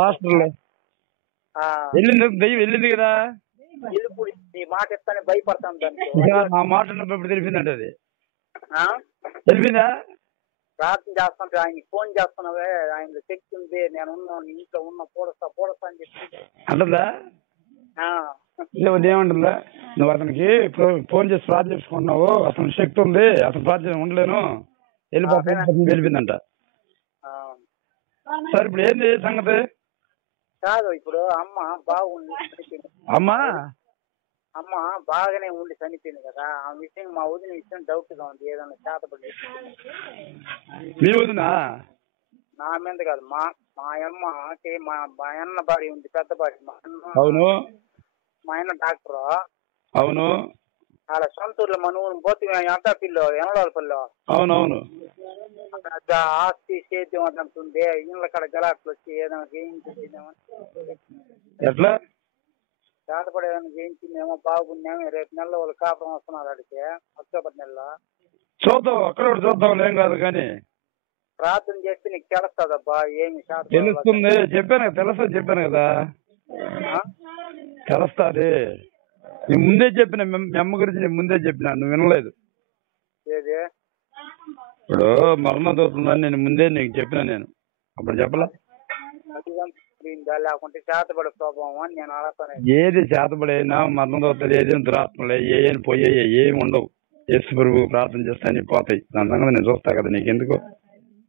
హాస్టల్లో వెళ్ళింది, దెయ్యం వెళ్ళింది కదా. నీ మాట ఇస్తానే భయపడతాను దానికి. నా మాట ఉన్నప్పుడు తెలిపిందంట అది. తెలిపిందా? ప్రార్థన చేస్తుంటే ఆయనకి ఫోన్ చేస్తున్నావే, ఆయన శక్తి ఉంది, నేను ఉన్నాను ఇంట్లో ఉన్న పూడస్తా అని చెప్పి అంటుందా? ఏమంటుందా? నువ్వు అతనికి ఫోన్ చేసి ప్రార్థన చేసుకుంటున్నావు, అతను శక్తి ఉంది, అతను ప్రార్థన ఉండలేను, వెళ్ళిపోతాను తెలిపిందంట. సరే ఇప్పుడు ఏంది సంగతి? కాదు, ఇప్పుడు అమ్మ బాగుంది, అమ్మ బాగానే ఉండి చనిపోయింది కదా. ఆ విషయం మా వదిన విషయం డౌట్ గా ఉంది, ఏదన్నా చేతపడి. మీ వదినా? నా మీద కాదు, మా అమ్మకి మా అన్న భార్య ఉంది, పెద్ద భార్య. అవును. మా ఆయన డాక్టర్. అవును. వాళ్ళ సొంత ఊర్లో మన ఊరు పోతే అంటాపిల్లో ఎనడాలపల్లిలో. అవునవును. అక్కడ ఆస్తి సేద్యం అంటుంది, ఇళ్ళ కడ గలాట్లు వచ్చి ఏదైనా చేయించేమని. ఎట్లా చేతపడి ఏదైనా చేయించిందేమో, బాగుందేమో. రేపు నెలలో వాళ్ళు కాపురం వస్తున్నారు అడిగి, అక్టోబర్ నెలలో. చూద్దాం, అక్కడ చూద్దాం, ఏం కాదు కానీ ప్రార్థన చేస్తే నీకు తెలుస్తుందబ్బా ఏమి తెలుస్తుంది. చెప్పాను కదా తెలుస్తుంది. నేను ముందే చెప్పిన, మీ అమ్మ గురించి నేను ముందే చెప్పిన, నువ్వు వినలేదు. ఇప్పుడు మరణం అవుతుందని నేను ముందే నీకు చెప్పిన, నేను అప్పుడు చెప్పలా? లేకుంటే చేతబడి స్వభావం అని నేను అడగతాను. ఏది చేతబడైనా మరణం అవుతుంది, ఏదైనా దురాత్మలే ఏం పోయే ఏమి ఉండవు. యేసు ప్రభువు ప్రార్థన చేస్తాను పోతాయి. దాని సంగతి నేను చూస్తా కదా, నీకెందుకు?